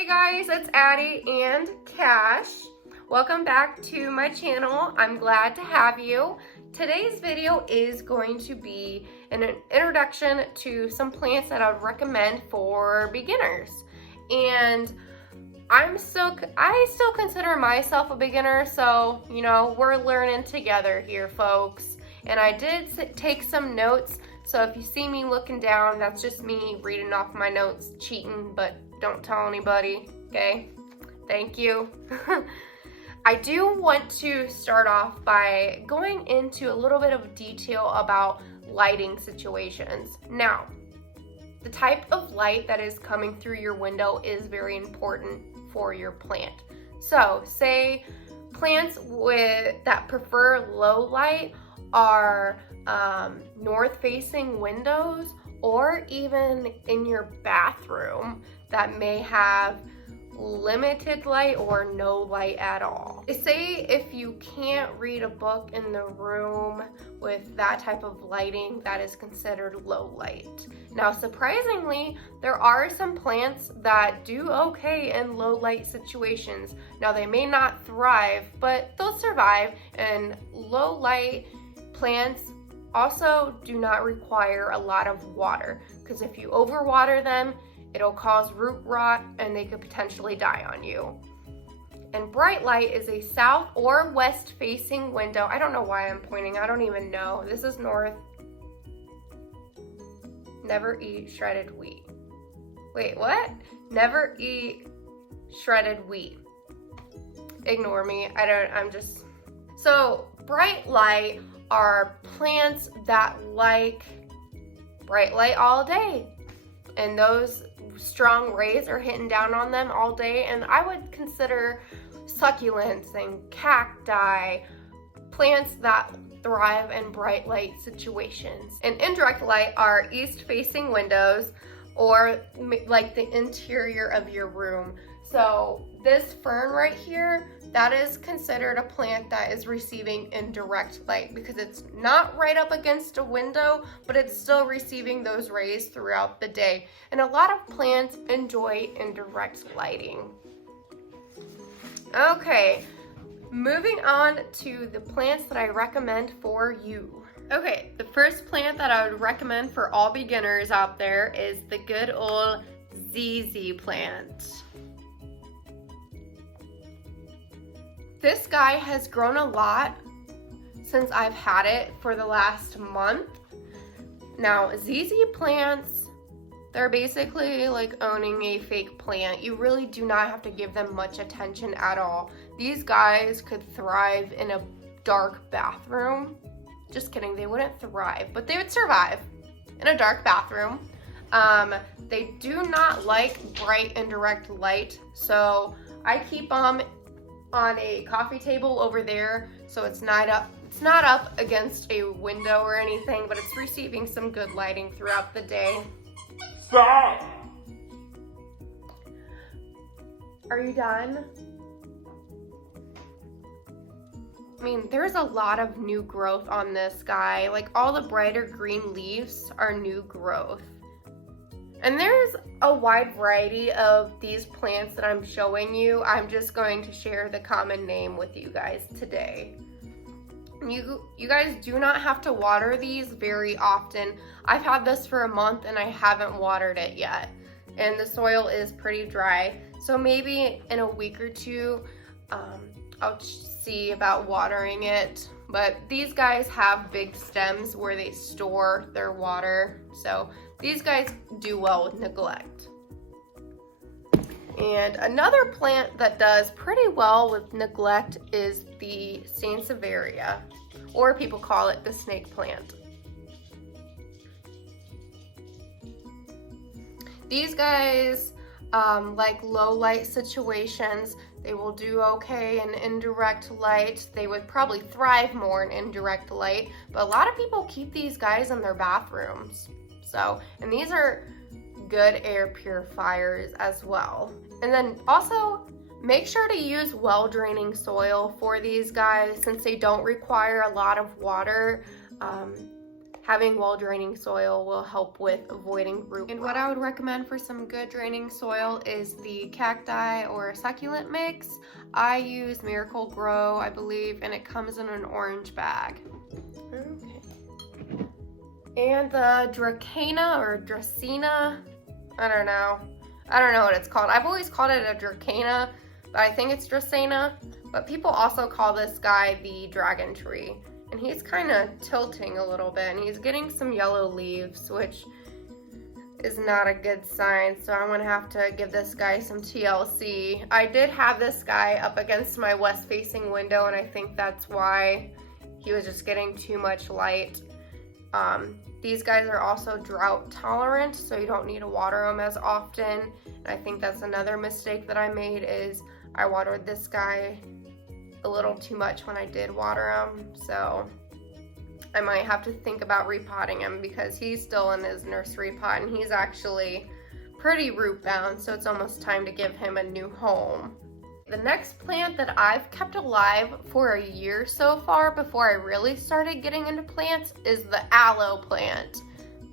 Hey guys, it's Addie and Cash. Welcome back to my channel. I'm glad to have you. Today's video is going to be an introduction to some plants that I would recommend for beginners. And I still consider myself a beginner, so you know, we're learning together here, folks. And I did take some notes, so if you see me looking down, that's just me reading off my notes, cheating, but don't tell anybody, okay? Thank you. I do want to start off by going into a little bit of detail about lighting situations. Now, the type of light that is coming through your window is very important for your plant. So, say plants that prefer low light are north-facing windows, or even in your bathroom that may have limited light or no light at all. Say if you can't read a book in the room with that type of lighting, that is considered low light. Now, surprisingly, there are some plants that do okay in low light situations. Now, they may not thrive, but they'll survive, and low light plants also do not require a lot of water, because if you overwater them, it'll cause root rot and they could potentially die on you. And bright light is a south or west facing window. I don't know why I'm pointing, I don't even know. This is north. Never eat shredded wheat. Wait, what? Never eat shredded wheat. Ignore me, So bright light are plants that like bright light all day, and those strong rays are hitting down on them all day. And I would consider succulents and cacti plants that thrive in bright light situations. And indirect light are east facing windows, or like the interior of your room. So this fern right here, that is considered a plant that is receiving indirect light, because it's not right up against a window, but it's still receiving those rays throughout the day. And a lot of plants enjoy indirect lighting. Okay, moving on to the plants that I recommend for you. Okay, the first plant that I would recommend for all beginners out there is the good old ZZ plant. This guy has grown a lot since I've had it for the last month. Now, ZZ plants, they're basically like owning a fake plant. You really do not have to give them much attention at all. These guys could thrive in a dark bathroom. Just kidding, they wouldn't thrive, but they would survive in a dark bathroom. They do not like bright indirect light, so I keep them on a coffee table over there, so it's not up against a window or anything, but it's receiving some good lighting throughout the day. Stop! Are you done? I mean, there's a lot of new growth on this guy. Like, all the brighter green leaves are new growth. And there's a wide variety of these plants that I'm showing you. I'm just going to share the common name with you guys today. You guys do not have to water these very often. I've had this for a month and I haven't watered it yet. And the soil is pretty dry. So maybe in a week or two, I'll see about watering it. But these guys have big stems where they store their water. So these guys do well with neglect. And another plant that does pretty well with neglect is the Sansevieria, or people call it the snake plant. These guys like low light situations. They will do okay in indirect light. They would probably thrive more in indirect light, but a lot of people keep these guys in their bathrooms. So, and these are good air purifiers as well. And then also make sure to use well-draining soil for these guys, since they don't require a lot of water. having well-draining soil will help with avoiding root rot. And what I would recommend for some good draining soil is the cacti or succulent mix. I use Miracle Grow, I believe, and it comes in an orange bag. Okay. And the Dracaena or Dracaena, I don't know what it's called. I've always called it a Dracaena, but I think it's Dracaena. But people also call this guy the dragon tree. And he's kind of tilting a little bit, and he's getting some yellow leaves, which is not a good sign. So I'm gonna have to give this guy some TLC. I did have this guy up against my west-facing window, and I think that's why he was just getting too much light. These guys are also drought tolerant, so you don't need to water them as often. And I think that's another mistake that I made, is I watered this guy a little too much when I did water him. So I might have to think about repotting him, because he's still in his nursery pot and he's actually pretty root bound, so it's almost time to give him a new home. The next plant that I've kept alive for a year so far before I really started getting into plants is the aloe plant.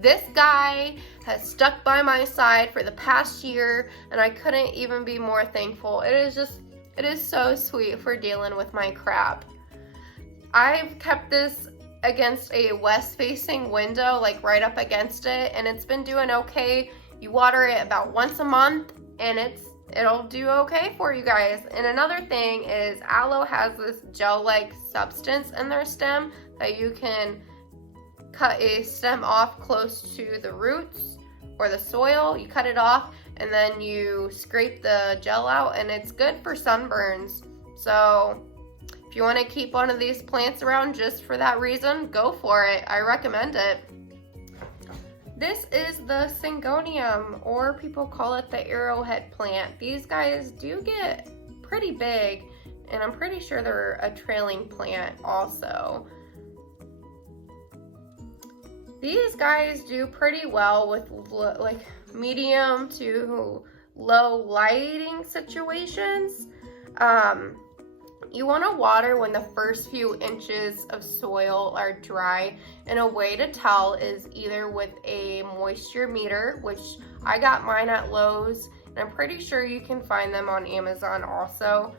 This guy has stuck by my side for the past year, and I couldn't even be more thankful. It is so sweet for dealing with my crap. I've kept this against a west-facing window, like right up against it, and it's been doing okay. You water it about once a month, and it'll do okay for you guys. And another thing is aloe has this gel-like substance in their stem that you can cut a stem off close to the roots or the soil. You cut it off and then you scrape the gel out, and it's good for sunburns. So if you want to keep one of these plants around just for that reason, go for it. I recommend it. This is the Syngonium, or people call it the arrowhead plant. These guys do get pretty big, and I'm pretty sure they're a trailing plant also. These guys do pretty well with like medium to low lighting situations. You want to water when the first few inches of soil are dry, and a way to tell is either with a moisture meter, which I got mine at Lowe's, and I'm pretty sure you can find them on Amazon also.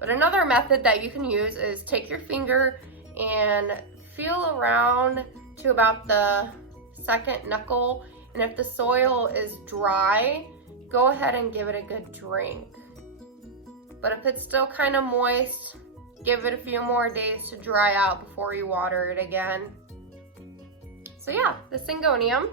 But another method that you can use is take your finger and feel around to about the second knuckle, and if the soil is dry, go ahead and give it a good drink. But if it's still kind of moist, give it a few more days to dry out before you water it again. So yeah, the Syngonium.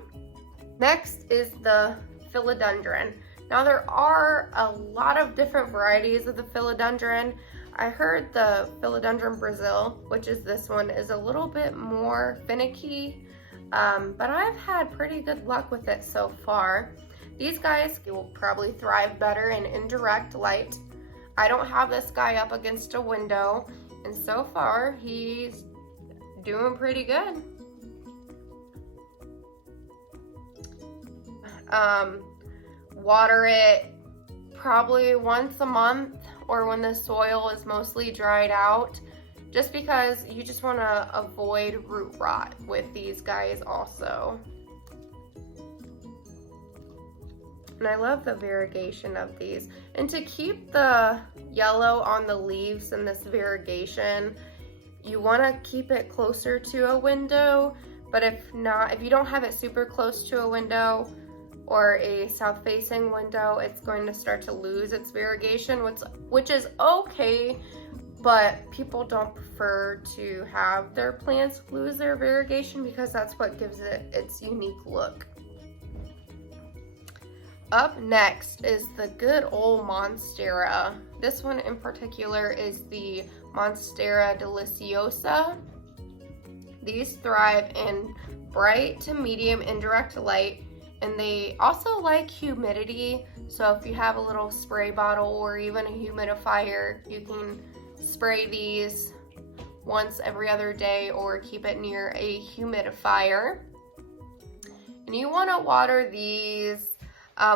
Next is the Philodendron. Now there are a lot of different varieties of the Philodendron. I heard the Philodendron Brazil, which is this one, is a little bit more finicky, but I've had pretty good luck with it so far. These guys will probably thrive better in indirect light. I don't have this guy up against a window, and so far he's doing pretty good. Water it probably once a month, or when the soil is mostly dried out, just because you just want to avoid root rot with these guys also. And I love the variegation of these. And to keep the yellow on the leaves in this variegation, you want to keep it closer to a window. But if not, if you don't have it super close to a window or a south-facing window, it's going to start to lose its variegation, which is okay, but people don't prefer to have their plants lose their variegation because that's what gives it its unique look. Up next is the good old Monstera. This one in particular is the Monstera deliciosa. These thrive in bright to medium indirect light, and they also like humidity. So if you have a little spray bottle or even a humidifier, you can spray these once every other day or keep it near a humidifier. And you want to water these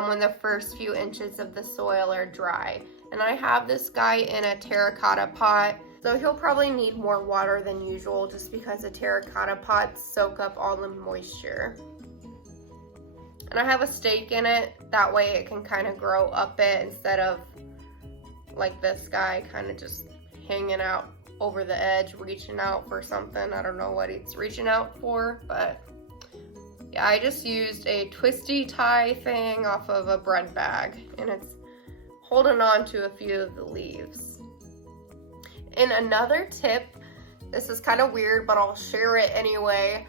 when the first few inches of the soil are dry. And I have this guy in a terracotta pot, So he'll probably need more water than usual just because the terracotta pots soak up all the moisture. And I have a stake in it, that way it can kind of grow up it instead of like this guy kind of just hanging out over the edge, reaching out for something. I don't know what it's reaching out for, but yeah, I just used a twisty tie thing off of a bread bag, and it's holding on to a few of the leaves. And another tip, this is kind of weird, but I'll share it anyway.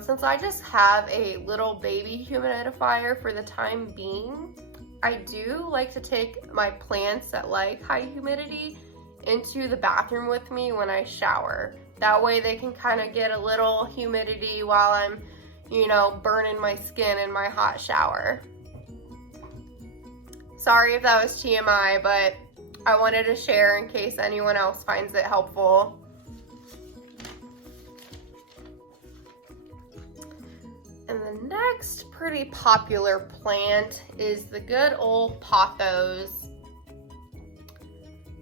Since I just have a little baby humidifier for the time being, I do like to take my plants that like high humidity into the bathroom with me when I shower. That way they can kind of get a little humidity while I'm, you know, burning my skin in my hot shower. Sorry if that was TMI, but I wanted to share in case anyone else finds it helpful. And the next pretty popular plant is the good old pothos.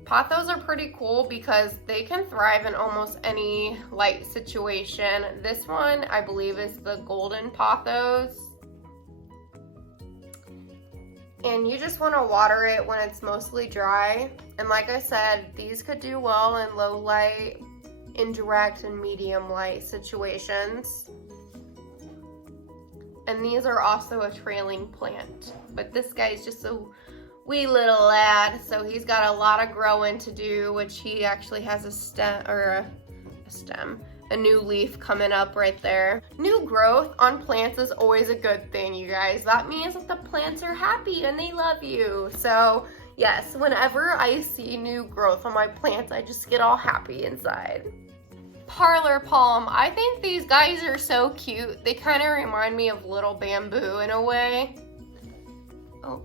Pothos are pretty cool because they can thrive in almost any light situation. This one, I believe, is the golden pothos. And you just want to water it when it's mostly dry. And like I said, these could do well in low light, indirect, and medium light situations. And these are also a trailing plant, but this guy's just a wee little lad, so he's got a lot of growing to do, which he actually has a stem, or a new leaf coming up right there. New growth on plants is always a good thing, you guys. That means that the plants are happy and they love you. So yes, whenever I see new growth on my plants, I just get all happy inside. Parler Palm. I think these guys are so cute. They kind of remind me of little bamboo in a way. Oh.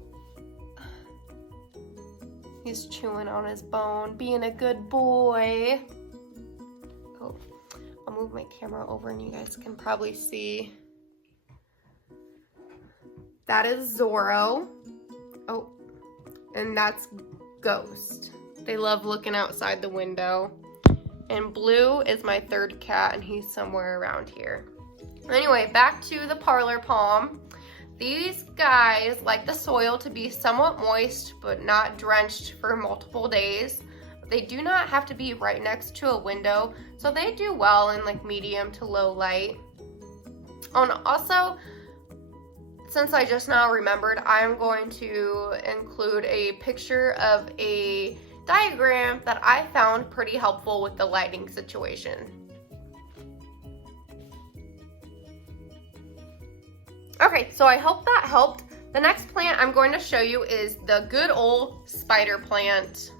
He's chewing on his bone, being a good boy. Oh, I'll move my camera over and you guys can probably see. That is Zorro. Oh, and that's Ghost. They love looking outside the window. And Blue is my third cat, and he's somewhere around here. Anyway, back to the Parler Palm. These guys like the soil to be somewhat moist, but not drenched for multiple days. They do not have to be right next to a window, so they do well in like medium to low light. And also, since I just now remembered, I'm going to include a picture of a diagram that I found pretty helpful with the lighting situation. Okay, so I hope that helped. The next plant I'm going to show you is the good old spider plant.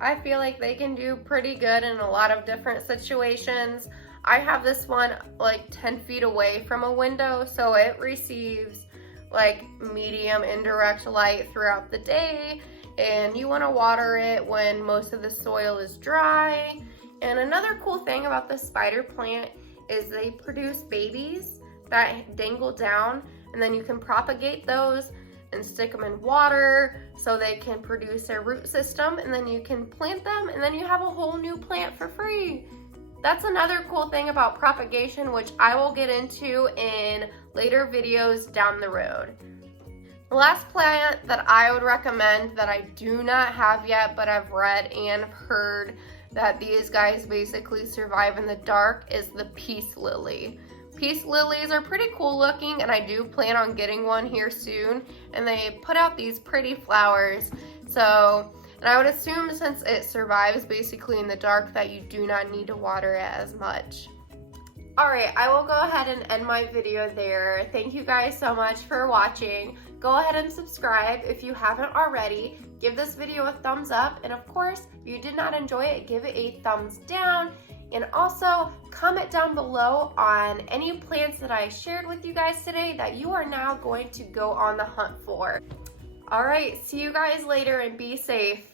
I feel like they can do pretty good in a lot of different situations. I have this one like 10 feet away from a window, so it receives like medium indirect light throughout the day, and you want to water it when most of the soil is dry. And another cool thing about the spider plant is they produce babies that dangle down, and then you can propagate those and stick them in water so they can produce their root system, and then you can plant them, and then you have a whole new plant for free. That's another cool thing about propagation, which I will get into in later videos down the road. The last plant that I would recommend that I do not have yet, but I've read and heard that these guys basically survive in the dark, is the peace lily. Peace lilies are pretty cool looking, and I do plan on getting one here soon, and they put out these pretty flowers. So, and I would assume since it survives basically in the dark that you do not need to water it as much. Alright, I will go ahead and end my video there. Thank you guys so much for watching. Go ahead and subscribe if you haven't already. Give this video a thumbs up, and of course, if you did not enjoy it, give it a thumbs down. And also, comment down below on any plants that I shared with you guys today that you are now going to go on the hunt for. Alright, see you guys later and be safe.